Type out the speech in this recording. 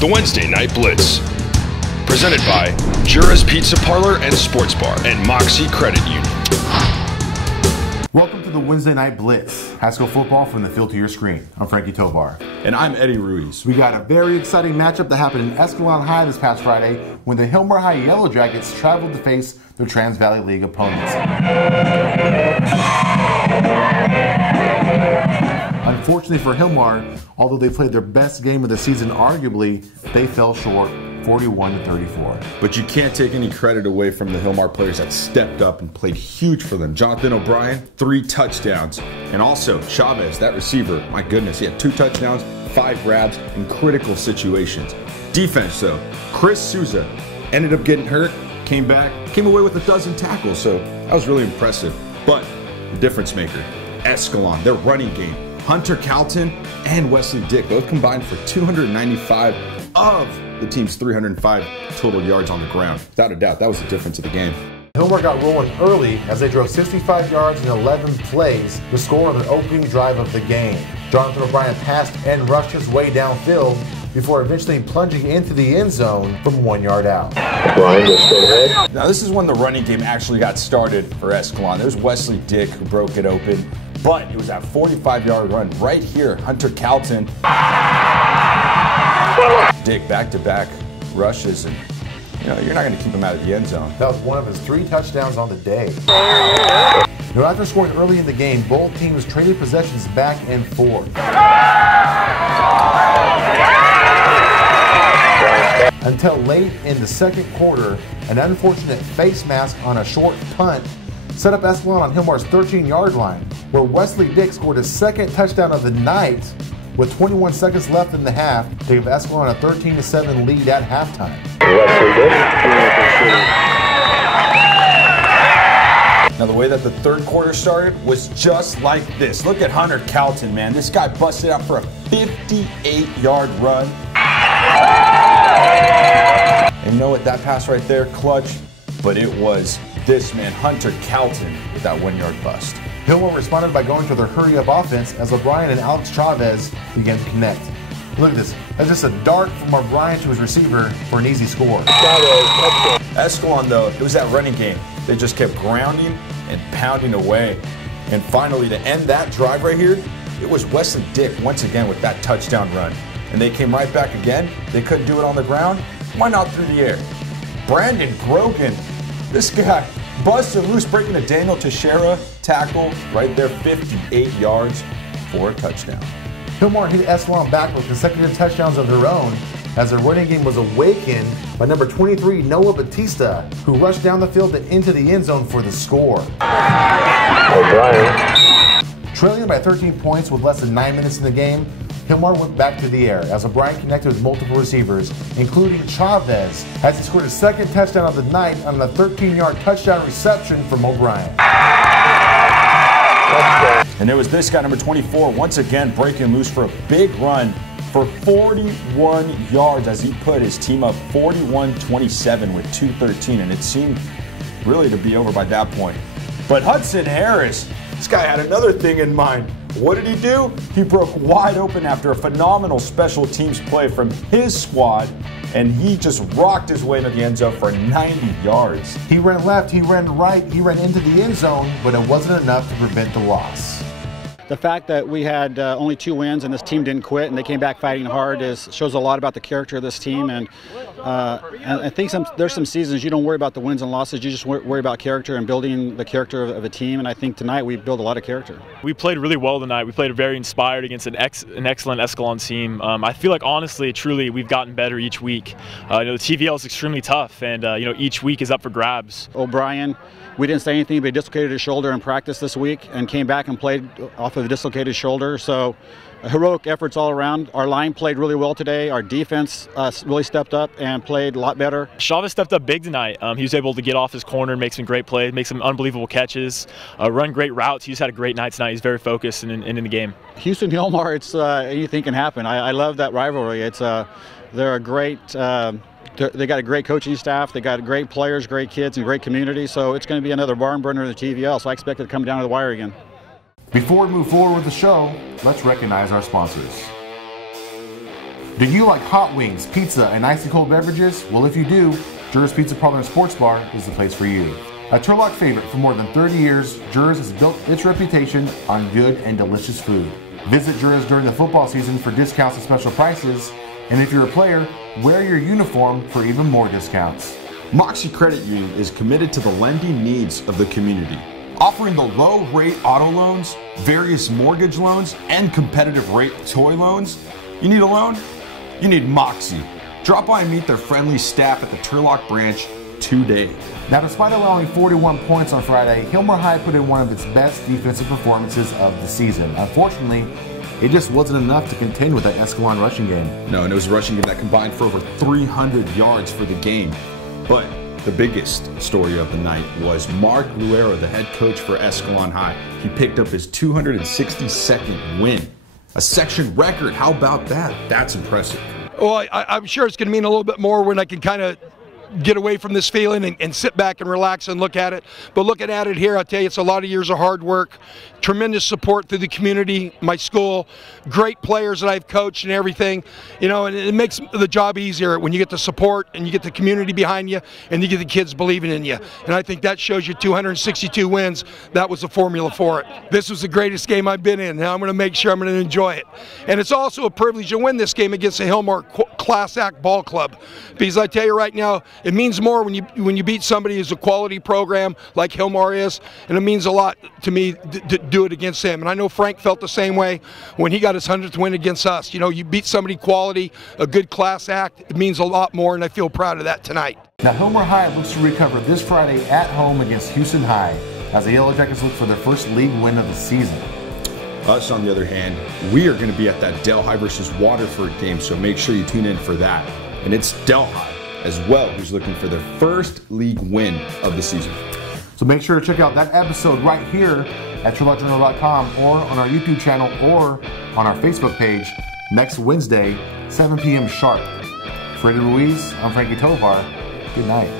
the Wednesday Night Blitz. Presented by Jura's Pizza Parlor and Sports Bar and Moxie Credit Union. Welcome to the Wednesday Night Blitz. High school football from the field to your screen. I'm Frankie Tovar. And I'm Eddie Ruiz. We got a very exciting matchup that happened in Escalon High this past Friday when the Hilmar High Yellowjackets traveled to face their Trans Valley League opponents. Unfortunately for Hilmar, although they played their best game of the season arguably, they fell short 41-34. But you can't take any credit away from the Hilmar players that stepped up and played huge for them. Jonathan O'Brien, 3 touchdowns. And also Chavez, that receiver, my goodness, he had 2 touchdowns, 5 grabs in critical situations. Defense though, Chris Souza ended up getting hurt, came back, came away with 12 tackles, so that was really impressive. But the difference maker, Escalon, their running game, Hunter Calton and Wesley Dick both combined for 295 of the team's 305 total yards on the ground. Without a doubt, that was the difference of the game. Hilmar got rolling early as they drove 65 yards in 11 plays to score on the opening drive of the game. Jonathan O'Brien passed and rushed his way downfield before eventually plunging into the end zone from 1 yard out. Now this is when the running game actually got started for Escalon. There's Wesley Dick who broke it open, but it was that 45-yard run right here. Hunter Calton, Dick back-to-back rushes, and you're not going to keep him out of the end zone. That was one of his 3 touchdowns on the day. Now, after scoring early in the game, both teams traded possessions back and forth. Until late in the second quarter, an unfortunate face mask on a short punt set up Escalon on Hilmar's 13-yard line, where Wesley Dick scored his 2nd touchdown of the night with 21 seconds left in the half to give Escalon a 13-7 lead at halftime. Now the way that the third quarter started was just like this. Look at Hunter Calton, man. This guy busted out for a 58-yard run. And you know what? That pass right there, clutch. But it was this man, Hunter Calton, with that 1-yard bust. Hilmar responded by going to their hurry-up offense as O'Brien and Alex Chavez began to connect. Look at this. That's just a dart from O'Brien to his receiver for an easy score. Escalon, though, it was that running game. They just kept grounding and pounding away. And finally, to end that drive right here, it was Wesley Dick once again with that touchdown run. And they came right back again. They couldn't do it on the ground. Why not through the air? Brandon Grogan, this guy busted loose, breaking a Daniel Teixeira tackle right there, 58 yards for a touchdown. Hilmar hit Escalon back with consecutive touchdowns of their own as their running game was awakened by number 23, Noah Batista, who rushed down the field and into the end zone for the score. Trailing by 13 points with less than 9 minutes in the game, Hilmar went back to the air as O'Brien connected with multiple receivers, including Chavez, as he scored his 2nd touchdown of the night on a 13-yard touchdown reception from O'Brien. And there was this guy, number 24, once again breaking loose for a big run for 41 yards as he put his team up 41-27 with 2:13, and it seemed really to be over by that point. But Hudson Harris, this guy had another thing in mind. What did he do? He broke wide open after a phenomenal special teams play from his squad, and he just rocked his way into the end zone for 90 yards. He ran left, he ran right, he ran into the end zone, but it wasn't enough to prevent the loss. The fact that we had only 2 wins and this team didn't quit and they came back fighting hard shows a lot about the character of this team. And I think there's some seasons you don't worry about the wins and losses, you just worry about character and building the character of a team. And I think tonight we built a lot of character. We played really well tonight. We played very inspired against an excellent Escalon team. I feel like honestly, truly, we've gotten better each week. The TVL is extremely tough, and each week is up for grabs. O'Brien, we didn't say anything, but he dislocated his shoulder in practice this week and came back and played off of a dislocated shoulder. So heroic efforts all around. Our line played really well today. Our defense really stepped up and played a lot better. Chavez stepped up big tonight. He was able to get off his corner and make some great plays, make some unbelievable catches, run great routes. He just had a great night tonight. He's very focused and in the game. Houston-Hilmar, it's anything can happen. I love that rivalry. It's they're a great. They got a great coaching staff. They got great players, great kids, and great community. So it's going to be another barn burner in the TVL. So I expect it to come down to the wire again. Before we move forward with the show, let's recognize our sponsors. Do you like hot wings, pizza, and icy cold beverages? Well, if you do, Jura's Pizza Parlor and Sports Bar is the place for you. A Turlock favorite for more than 30 years, Jura's has built its reputation on good and delicious food. Visit Jura's during the football season for discounts and special prices, and if you're a player, wear your uniform for even more discounts. Moxie Credit Union is committed to the lending needs of the community, offering the low-rate auto loans, various mortgage loans, and competitive rate toy loans. You need a loan? You need Moxie. Drop by and meet their friendly staff at the Turlock branch today. Now, despite allowing 41 points on Friday, Hilmar High put in one of its best defensive performances of the season. Unfortunately, it just wasn't enough to contend with that Escalon rushing game. No, and it was a rushing game that combined for over 300 yards for the game. But the biggest story of the night was Mark Luero, the head coach for Escalon High. He picked up his 262nd win. A section record, how about that? That's impressive. Well, I'm sure it's going to mean a little bit more when I can kind of get away from this feeling and sit back and relax and look at it. But looking at it here, I'll tell you, it's a lot of years of hard work, tremendous support through the community, my school, great players that I've coached and everything. You know, and it makes the job easier when you get the support and you get the community behind you and you get the kids believing in you. And I think that shows you 262 wins. That was the formula for it. This was the greatest game I've been in. Now I'm going to make sure I'm going to enjoy it. And it's also a privilege to win this game against the Hilmar Class Act Ball Club. Because I tell you right now, it means more when you beat somebody who's a quality program like Hilmar is, and it means a lot to me to do it against him. And I know Frank felt the same way when he got his 100th win against us. You know, you beat somebody quality, a good class act, it means a lot more, and I feel proud of that tonight. Now, Hilmar High looks to recover this Friday at home against Houston High as the Yellowjackets look for their first league win of the season. Us, on the other hand, we are going to be at that Del High versus Waterford game, so make sure you tune in for that. And it's Del High as well who's looking for their first league win of the season. So make sure to check out that episode right here at TurlockJournal.com or on our YouTube channel or on our Facebook page next Wednesday, 7 p.m. sharp. For Ruiz, I'm Frankie Tovar. Good night.